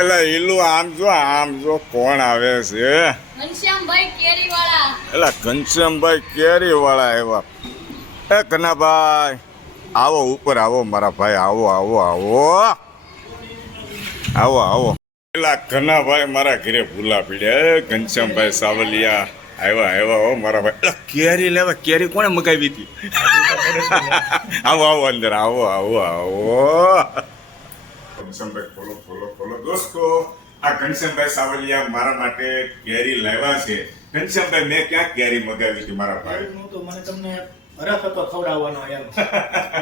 એટલે ઈલું આમ જો આમ જો કોણ આવે છે? કેરીવાળા. એટલે ઘનશ્યામભાઈ કેરી વાળા એવા. એ કનાભાઈ આવો ઉપર આવો મારા ભાઈ આવો આવો આવો. આવો આવો. પેલા કનાભાઈ મારા ઘરે ભૂલા પીડ્યા. એ ઘનશ્યામભાઈ સાવલિયા આવ્યા આવ્યા હો મારા ભાઈ. એટલે કેરી લેવા કેરી કોણે મગાવી હતી? આવો આવો અંદર આવો આવો આવો. ખોલો ખોલો દોસ્તો આ ઘનશ્યામભાઈ સાવલિયા મારા માટે કેરી લાવ્યા છે. ઘનશ્યામભાઈ મેં ક્યાં કેરી મગાવી હતી મારા ભાઈ? તો મને તમને હરખ હતો ખવડાવવાનો એમ.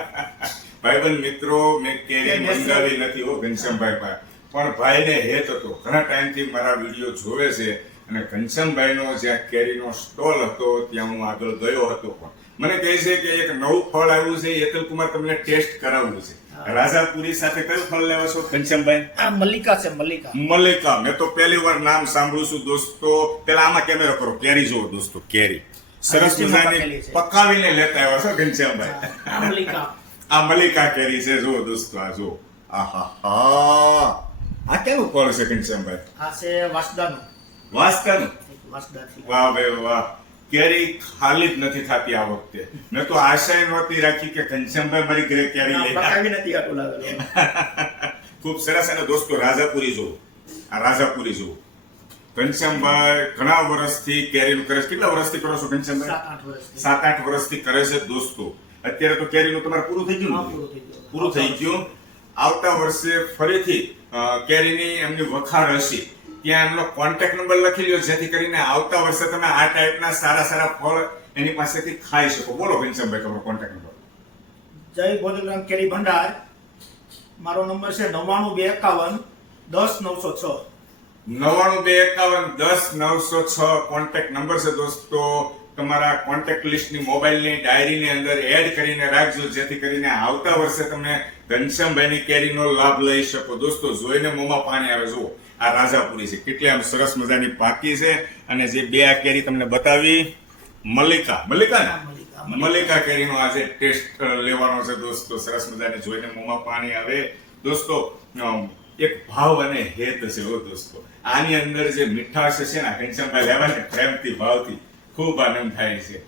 ભાઈબંધ મિત્રો મેં કેરી મંગાવી નથી ઓ ઘનશ્યામભાઈ પાસે. પણ ભાઈને હેત હતો. ઘણા ટાઈમથી મારા વીડિયો જોવે છે. અને ઘનશ્યામભાઈનો જ્યાં કેરીનો સ્ટોલ હતો ત્યાં હું આગળ ગયો હતો પણ. મને કહે છે કે એક નવું ફળ આવ્યું છે યતુલ કુમાર તમને ટેસ્ટ કરાવવું છે. રાજાપુરી સાથે કયું ફળ લેવા છો ઘનશ્યામભાઈ? આ મલ્લિકા છે મલ્લિકા. મલ્લિકા. મેં તો પહેલી વાર નામ સાંભળું છું દોસ્તો. પેલા આમાં કેમેરો કરો. કેરી જુઓ દોસ્તો કેરી. સરસ મજાની પકાવીને લેતા આવ્યા છો ઘનશ્યામભાઈ. આ મલ્લિકા. આ મલ્લિકા કેરી છે જુઓ દોસ્તો આ જુઓ. આહાહા. આ કેવું ફળ છે ઘનશ્યામભાઈ? આ છે વાસદાનું. વાસ્તવનું વાહ ભાઈ વાહ. કેરી ખાલી જ નથી થતી આ વખતે. મેં તો આશા નહોતી રાખી કે ઘનશ્યામભાઈ મારી ઘરે કેરી લઈ. નથી ખૂબ સરસ. અને દોસ્તો રાજાપુરી જુઓ. આ રાજાપુરી જુઓ. ઘનશ્યામભાઈ ઘણા વર્ષથી કેરીનું કરે છે. કેટલા વર્ષથી કરો છો ઘનશ્યામભાઈ? સાત આઠ વર્ષથી. કરે છે દોસ્તો. અત્યારે તો કેરીનું તમારે પૂરું થઈ ગયું પૂરું થઈ ગયું. પૂરું થઈ ગયું. આવતા વર્ષે ફરીથી કેરીની એમની વખાર હશે. ત્યાં એમનો કોન્ટેક્ટ નંબર લખી લ્યો જેથી કરીને આવતા વર્ષે તમે આ ટાઈપના સારા સારા ફળ એની પાસેથી ખાઈ શકો. બોલો ઘનશ્યામભાઈ તમારો કોન્ટેક્ટ નંબર જય ભોજનરામ કેરી ભંડાર. મારો નંબર છે નવ્વાણું બે એકાવન દસ નવસો છ. નવ્વાણું બે એકાવન દસ નવસો છ કોન્ટેક્ટ નંબર છે દોસ્તો. તમારા કોન્ટેક્ટ લિસ્ટની મોબાઈલની ડાયરીની અંદર એડ કરીને રાખજો જેથી કરીને આવતા વર્ષે તમે ઘનશ્યામભાઈની કેરીનો લાભ લઈ શકો. દોસ્તો જોઈને મોંમાં પાણી આવે જુઓ. આ રાજાપુરી છે. કેટલી આમ સરસ મજાની પાકી છે. અને જે બે આ કેરી તમને બતાવી મલ્લિકા. મલ્લિકા ને? મલ્લિકા, કેરીનો આજે ટેસ્ટ લેવાનો છે દોસ્તો સરસ મજાની જોઈને મોંમાં પાણી આવે. દોસ્તો એક ભાવ અને હેત છે હો દોસ્તો. આની અંદર જે મીઠાશ છે ને ઘનશ્યામભાઈ લેવા ને પ્રેમથી ભાવથી ખૂબ આનંદ થાય છે.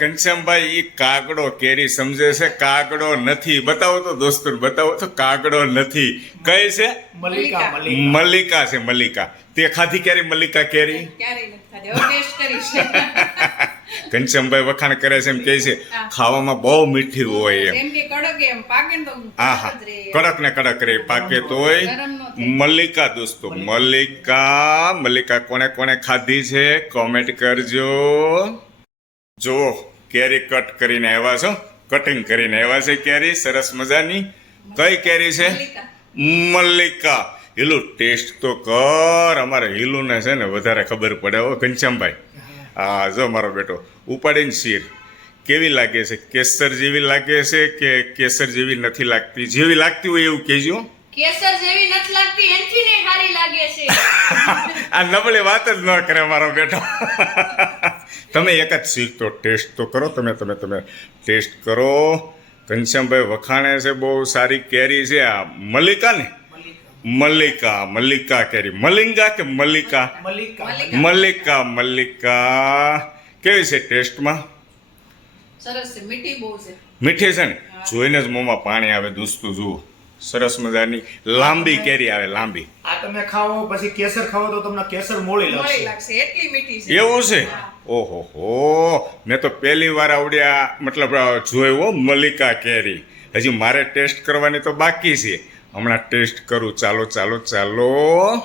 ખાસી એ. કાગડો કેરી સમજે છે કાગડો નથી. બતાવો તો દોસ્તો બતાવો તો કાગડો નથી. કઈ છે? મલ્લિકા છે મલ્લિકા તે ખાધી કેરી? મલ્લિકા કેરી ઘનશ્યામભાઈ વખાણ કરે છે એમ કહે છે ખાવામાં બહુ મીઠી હોય એમ. હા કે કડક ને. કડક રે પાકે તોય. મલ્લિકા દોસ્તો મલ્લિકા મલ્લિકા કોને કોને ખાધી છે? કોમેન્ટ કરજો. જો કેરી કટ કરીને આવ્યા છો કટિંગ કરીને આવ્યા છે કેરી સરસ મજાની. કઈ કેરી છે? મલ્લિકા. મલ્લિકા. હીલું ટેસ્ટ તો કર. અમારે હીલુને છે ને વધારે ખબર પડે હો ઘનશ્યામભાઈ. હા જો મારો બેટો ઉપાડીને શીર. કેવી લાગે છે? કેસર જેવી લાગે છે કે કેસર જેવી નથી લાગતી? જેવી લાગતી હોય એવું કહેજો. કેસર જેવી નથી લાગતી એનથી ને સારી લાગે છે. આ નબળી વાત જ ન કરે મારો બેટો. તમે એક જ શીર તો ટેસ્ટ તો કરો તમે તમે તમે ટેસ્ટ કરો. ઘનશ્યામભાઈ વખાણે છે બહુ સારી કેરી છે આ મલ્લિકા ને? મલ્લિકા મલ્લિકા કેરી. મલિંગા કે મલ્લિકા? મલ્લિકા. મલ્લિકા. મલ્લિકા. મલ્લિકા કેવી છે ટેસ્ટમાં? સરસ છે મીઠી બહુ છે. મીઠી છે ને? જોઈને જ મોંમાં પાણી આવે દોસ્તો જુઓ. સરસ મજાની લાંબી કેરી આવે લાંબી. આ તમે ખાઓ પછી કેસર ખાઓ તો તમને કેસર મોળી લાગશે. એટલી મીઠી છે. એવું છે? ઓહો હો. મેં તો પહેલી વાર આવડ્યા મતલબ જોયો હો મલ્લિકા કેરી. હજી મારે ટેસ્ટ કરવાની તો બાકી છે. હમણાં ટેસ્ટ કરું. ચાલો ચાલો ચાલો.